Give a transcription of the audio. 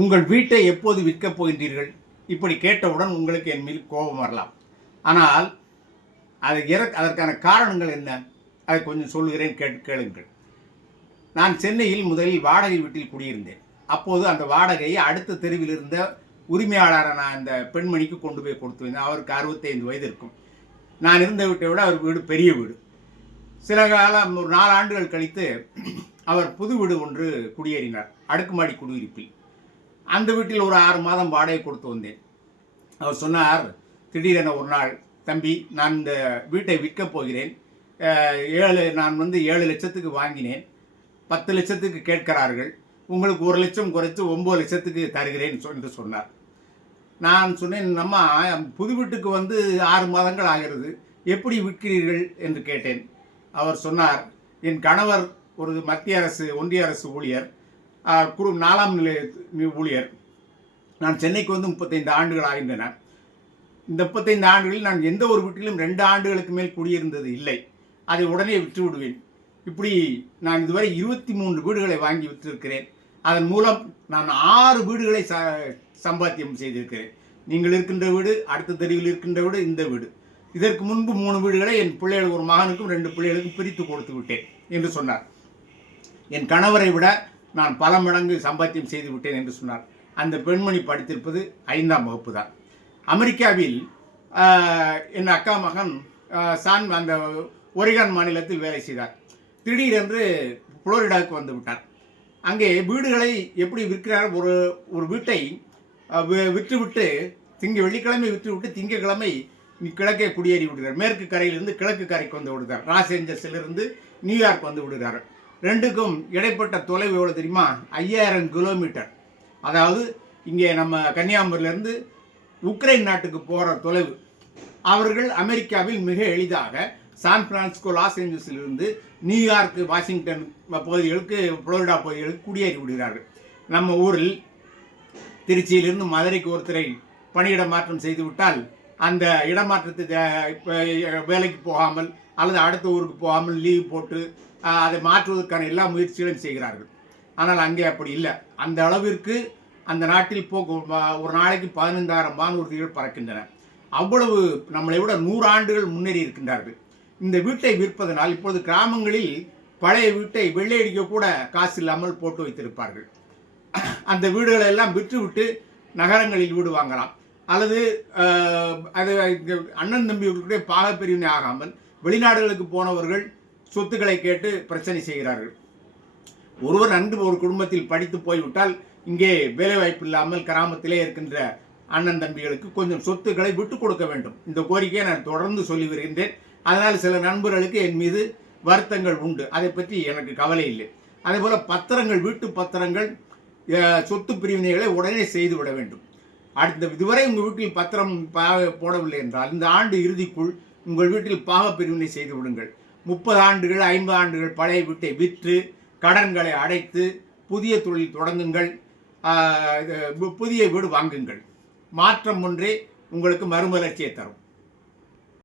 உங்கள் வீட்டை எப்போது விற்கப் போகின்றீர்கள்? இப்படி கேட்டவுடன் உங்களுக்கு என் மீது கோபம் வரலாம். ஆனால் அது இற அதற்கான காரணங்கள் என்ன? அதை கொஞ்சம் சொல்லுகிறேன் கேட் கேளுங்கள். நான் சென்னையில் முதலில் வாடகை வீட்டில் குடியிருந்தேன். அப்போது அந்த வாடகையை அடுத்த தெருவில் இருந்த உரிமையாளரான அந்த பெண்மணிக்கு கொண்டு போய் கொடுத்து வந்தேன் அவருக்கு அறுபத்தைந்து வயது இருக்கும். நான் இருந்த வீட்டை விட அவர் வீடு பெரிய வீடு. சில காலம் ஒரு நாலு ஆண்டுகள் கழித்து அவர் புது வீடு ஒன்று குடியேறினார். அடுக்குமாடி குடியிருப்பில். அந்த வீட்டில் ஒரு ஆறு மாதம் வாடகை கொடுத்து வந்தேன். அவர் சொன்னார் திடீரென ஒரு நாள் தம்பி நான் இந்த வீட்டை விற்கப் போகிறேன். ஏழு நான் வந்து ஏழு லட்சத்துக்கு வாங்கினேன். பத்து லட்சத்துக்கு கேட்கிறார்கள். உங்களுக்கு ஒரு லட்சம் குறைத்து ஒம்பது லட்சத்துக்கு தருகிறேன் என்று சொன்னார். நான் சொன்னேன் நம்ம புது வீட்டுக்கு வந்து ஆறு மாதங்கள் ஆகிறது. எப்படி விற்கிறீர்கள்? என்று கேட்டேன். அவர் சொன்னார் என் கணவர் ஒரு மத்திய அரசு ஒன்றிய அரசு ஊழியர். குழு நாலாம் நிலை ஊழியர். நான் சென்னைக்கு வந்து முப்பத்தைந்து ஆண்டுகள் ஆகின்றன. இந்த முப்பத்தைந்து ஆண்டுகளில் நான் எந்த ஒரு வீட்டிலும் ரெண்டு ஆண்டுகளுக்கு மேல் குடியிருந்தது இல்லை. அதை உடனே விற்று விடுவேன் இப்படி நான் இதுவரை இருபத்தி மூன்று வீடுகளை வாங்கி விற்றிருக்கிறேன் அதன் மூலம் நான் ஆறு வீடுகளை ச சம்பாத்தியம் செய்திருக்கிறேன். நீங்கள் இருக்கின்ற வீடு அடுத்த தெருவில் இருக்கின்ற வீடு இந்த வீடு. இதற்கு முன்பு மூணு வீடுகளை என் பிள்ளைகள் ஒரு மகனுக்கும் ரெண்டு பிள்ளைகளுக்கும் பிரித்து கொடுத்து விட்டேன் என்று சொன்னார். என் கணவரை விட நான் பல மடங்கு சம்பாத்தியம் செய்து விட்டேன் என்று சொன்னார். அந்த பெண்மணி படித்திருப்பது ஐந்தாம் வகுப்பு தான் அமெரிக்காவில் என் அக்கா மகன் சான் அந்த ஒரிகான் மாநிலத்தில் வேலை செய்தார். திடீரென்று புளோரிடாவுக்கு வந்து விட்டார். அங்கே வீடுகளை எப்படி விற்கிறார்? ஒரு ஒரு வீட்டை விற்றுவிட்டு திங்க வெள்ளிக்கிழமை விற்றுவிட்டு திங்கக்கிழமை கிழக்கே குடியேறி விடுகிறார். மேற்கு கரையிலிருந்து கிழக்கு கரைக்கு வந்து விடுகிறார். லாஸ் ஏஞ்சல்ஸிலிருந்து நியூயார்க் வந்து விடுகிறார். ரெண்டுக்கும் இடைப்பட்ட தொலைவு எவ்வளோ தெரியுமா? ஐயாயிரம் கிலோமீட்டர். அதாவது இங்கே நம்ம கன்னியாகுமரியிலேருந்து உக்ரைன் நாட்டுக்கு போகிற தொலைவு. அவர்கள் அமெரிக்காவில் மிக எளிதாக சான் பிரான்சிஸ்கோ லாஸ் ஏஞ்சல்ஸிலிருந்து நியூயார்க் வாஷிங்டன் பகுதிகளுக்கு புளோரிடா பகுதிகளுக்கு குடியேறி விடுகிறார்கள். நம்ம ஊரில் திருச்சியிலிருந்து மதுரைக்கு ஒருத்தரை பணியிட மாற்றம் செய்துவிட்டால் அந்த இடமாற்றத்தை வேலைக்கு போகாமல் அல்லது அடுத்த ஊருக்கு போகாமல் லீவ் போட்டு அதை மாற்றுவதற்கான எல்லா முயற்சிகளும் செய்கிறார்கள். ஆனால் அங்கே அப்படி இல்லை. அந்த அளவிற்கு அந்த நாட்டில் போக்கு ஒரு நாளைக்கு பதினைந்தாயிரம் வானூர்திகள் பறக்கின்றன. அவ்வளவு நம்மளை விட நூறு ஆண்டுகள் முன்னேறி இருக்கின்றார்கள். இந்த வீட்டை விற்பதனால் இப்பொழுது கிராமங்களில் பழைய வீட்டை வெள்ளையடிக்க கூட காசு இல்லாமல் போட்டு வைத்திருப்பார்கள். அந்த வீடுகளை எல்லாம் விற்றுவிட்டு நகரங்களில் வீடு வாங்கலாம். அல்லது அது அண்ணன் தம்பிகளுடைய பாகப்பிரிவினை ஆகாமல் வெளிநாடுகளுக்கு போனவர்கள் சொத்துக்களை கேட்டு பிரச்சனை செய்கிறார்கள். ஒருவர் நன்கு ஒரு குடும்பத்தில் படித்து போய்விட்டால் இங்கே வேலைவாய்ப்பு இல்லாமல் கிராமத்திலே இருக்கின்ற அண்ணன் தம்பிகளுக்கு கொஞ்சம் சொத்துக்களை விட்டு கொடுக்க வேண்டும். இந்த கோரிக்கையை நான் தொடர்ந்து சொல்லி வருகின்றேன். அதனால் சில நண்பர்களுக்கு என் மீது வருத்தங்கள் உண்டு. அதை பற்றி எனக்கு கவலை இல்லை. அதே போல் பத்திரங்கள் வீட்டு பத்திரங்கள் சொத்து பிரிவினைகளை உடனே செய்து விட வேண்டும். அடுத்த இதுவரை உங்கள் வீட்டில் பத்திரம் போடவில்லை என்றால் இந்த ஆண்டு இறுதிக்குள் உங்கள் வீட்டில் பாக பிரிவினை செய்து விடுங்கள். முப்பது ஆண்டுகள் ஐம்பது ஆண்டுகள் பழைய வீட்டை விற்று கடன்களை அடைத்து புதிய தொழில் தொடங்குங்கள். புதிய வீடு வாங்குங்கள். மாற்றம் ஒன்றே உங்களுக்கு மறுமலர்ச்சியை தரும்.